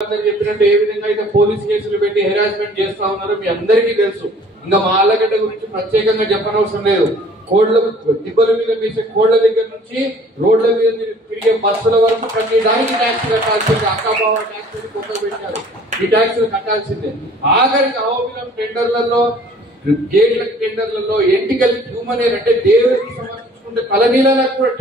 చెప్పినట్టు ఏ విధంగా అయితే పోలీస్ కేసులు పెట్టి హెరాస్మెంట్ చేస్తా ఉన్నారో మీ అందరికీ తెలుసు. ఇంకా మా ఆళ్ళగడ్డ గురించి ప్రత్యేకంగా చెప్పనవసరం లేదు. కోళ్ల దిబ్బల మీద వేసే కోళ్ల దగ్గర నుంచి రోడ్ల మీద తిరిగే బస్సుల వరకు ప్రతి దానికి ట్యాక్స్ కట్టాల్సిందే. అక్కాబావ ట్యాక్స్ కొత్తగా పెట్టారు, ఈ ట్యాక్సులు కట్టాల్సిందే. ఆఖరికి అవోబిలం టెండర్లలో, గేట్ల టెండర్లలో ఎంటికల్ హ్యూమన్ అంటే దేవుడికి సమర్పించుకుంటే తలనీళ్ళకు కూడా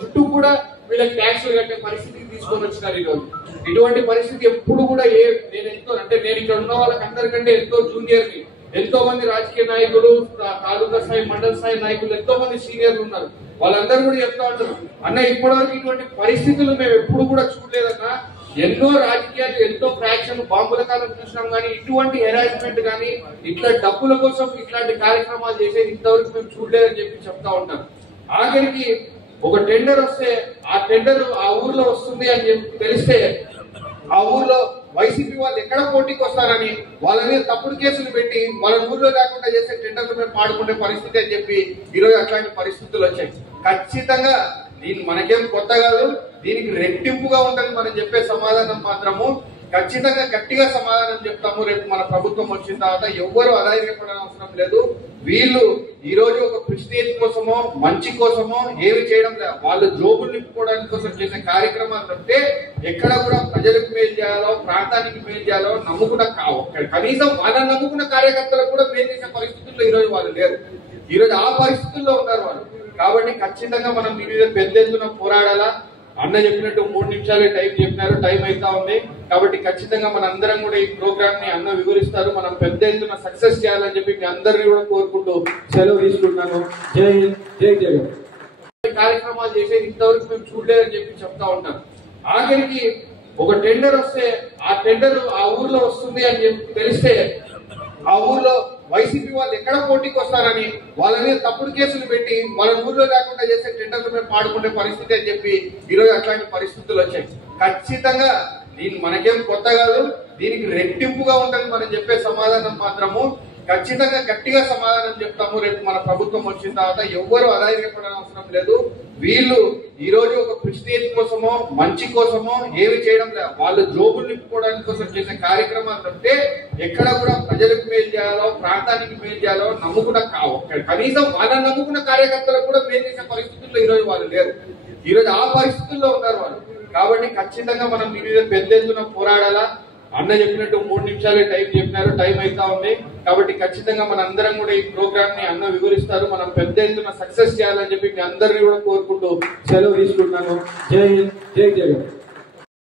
చుట్టూ కూడా వీళ్ళకి ట్యాక్సులు కట్టే పరిస్థితికి తీసుకొని వచ్చినారు ఈరోజు. ఇటువంటి పరిస్థితి ఎప్పుడు కూడా నేను ఇక్కడ ఉన్న వాళ్ళకి అందరికంటే ఎంతో జూనియర్ని, ఎంతో మంది రాజకీయ నాయకులు, తాలూకా స్థాయి, మండల స్థాయి నాయకులు, ఎంతో మంది సీనియర్లు ఉన్నారు. వాళ్ళందరూ కూడా చెప్తా ఉంటారు, అన్న ఇప్పటివరకు ఇటువంటి పరిస్థితులు మేము ఎప్పుడు కూడా చూడలేదన్నా. ఎన్నో రాజకీయాలు, ఎంతో ఫ్రాక్షన్, బాంబుల కాలం చూసినాం, కానీ ఇటువంటి హెరాస్మెంట్ కానీ ఇట్లా డబ్బుల కోసం ఇట్లాంటి కార్యక్రమాలు చేసేది ఇంతవరకు మేము చూడలేదని చెప్పి చెప్తా ఉంటాం. ఆఖరికి ఒక టెండర్ వస్తే ఆ టెండర్ ఆ ఊర్లో వస్తుంది అని చెప్పి తెలిస్తే ఆ ఊర్లో వైసీపీ వాళ్ళు ఎక్కడ పోటీకి వస్తారని వాళ్ళ మీద తప్పుడు కేసులు పెట్టి వాళ్ళ ఊర్లో లేకుండా చేసే టెండర్లు మేము పాడుకునే పరిస్థితి అని చెప్పి ఈరోజు అట్లాంటి పరిస్థితులు వచ్చాయి. ఖచ్చితంగా దీని మనకేం కొత్త కాదు, దీనికి రెట్టింపుగా ఉంటుంది మనం చెప్పే సమాధానం మాత్రము. ఖచ్చితంగా గట్టిగా సమాధానం చెప్తాము. రేపు మన ప్రభుత్వం వచ్చిన తర్వాత ఎవ్వరూ అధైర్యపడని అవసరం లేదు. వీళ్ళు ఈ రోజు ఒక ప్రెస్టీజ్ కోసమో మంచి కోసమో ఏమి చేయడం లేదు. వాళ్ళు జోబులు నింపుకోవడానికి కోసం చేసే కార్యక్రమాలు తప్పితే ఎక్కడ కూడా ప్రజలకు మేలు చేయాలో, ప్రాంతానికి మేలు చేయాలో నమ్ముకున్న కనీసం వాళ్ళని నమ్ముకున్న కార్యకర్తలకు కూడా మేలు చేసే పరిస్థితుల్లో ఈ రోజు వాళ్ళు లేరు. ఈ రోజు ఆ పరిస్థితుల్లో ఉన్నారు వాళ్ళు. కాబట్టి ఖచ్చితంగా మనం దీని మీద పెద్ద ఎత్తున పోరాడాలా. అన్న చెప్పినట్టు 3 నిమిషాలే టైం చెప్పినారు, టైం అయితా ఉంది. కాబట్టి ఖచ్చితంగా మన అందరం కూడా ఈ ప్రోగ్రామ్ ని అన్న వివరిస్తారు. మనం పెద్ద ఎత్తున సక్సెస్ చేయాలని చెప్పి మీ అందరినీ కూడా కోరుకుంటూ సెలవు తీసుకుంటున్నాను. జై హింద్, జై జగన్. కార్యక్రమాలు చేసేది ఇంతవరకు మేము చూడలేదని చెప్పి చెప్తా ఉంటాం. ఆఖరికి ఒక టెండర్ వస్తే ఆ టెండర్ ఆ ఊర్లో వస్తుంది అని చెప్పి తెలిస్తే ఆ ఊర్లో వైసీపీ వాళ్ళు ఎక్కడ పోటీకి వస్తారని వాళ్ళ మీద తప్పుడు కేసులు పెట్టి వాళ్ళ ఊర్లో లేకుండా చేసే టెండర్లు మేము పాడుకునే పరిస్థితి అని చెప్పి ఈరోజు అట్లాంటి పరిస్థితులు వచ్చాయి. ఖచ్చితంగా దీని మనకేం కొత్త కాదు, దీనికి రెట్టింపుగా ఉంటుంది మనం చెప్పే సమాధానం మాత్రము. ఖచ్చితంగా గట్టిగా సమాధానం చెప్తాము. రేపు మన ప్రభుత్వం వచ్చిన తర్వాత ఎవ్వరూ అధైర్యపడని అవసరం లేదు. వీళ్ళు ఈ రోజు ఒక ప్రెస్టీజ్ కోసమో మంచి కోసమో ఏమి చేయడం లేదు. వాళ్ళు జోబులు నింపుకోవడానికి కోసం చేసే కార్యక్రమాలు తప్పితే ఎక్కడ కూడా ప్రజలకు మేలు చేయాలో, ప్రాంతానికి మేలు చేయాలో నమ్ముకున్న కనీసం వాళ్ళని నమ్ముకున్న కార్యకర్తలకు కూడా మేలు చేసే పరిస్థితుల్లో ఈ రోజు వాళ్ళు లేరు. ఈ రోజు ఆ పరిస్థితుల్లో ఉన్నారు వాళ్ళు. కాబట్టి ఖచ్చితంగా మనం దీని మీద పెద్ద ఎత్తున పోరాడాలా. అన్న చెప్పినట్టు 3 నిమిషాలే టైం చెప్పినారు, టైం అయితా ఉంది. కాబట్టి ఖచ్చితంగా మన అందరం కూడా ఈ ప్రోగ్రామ్ ని అన్న వివరిస్తారు. మనం పెద్ద ఎత్తున సక్సెస్ చేయాలని చెప్పి మీ అందరినీ కూడా కోరుకుంటూ సెలవు తీసుకుంటున్నాను. జై హింద్, జై జగన్.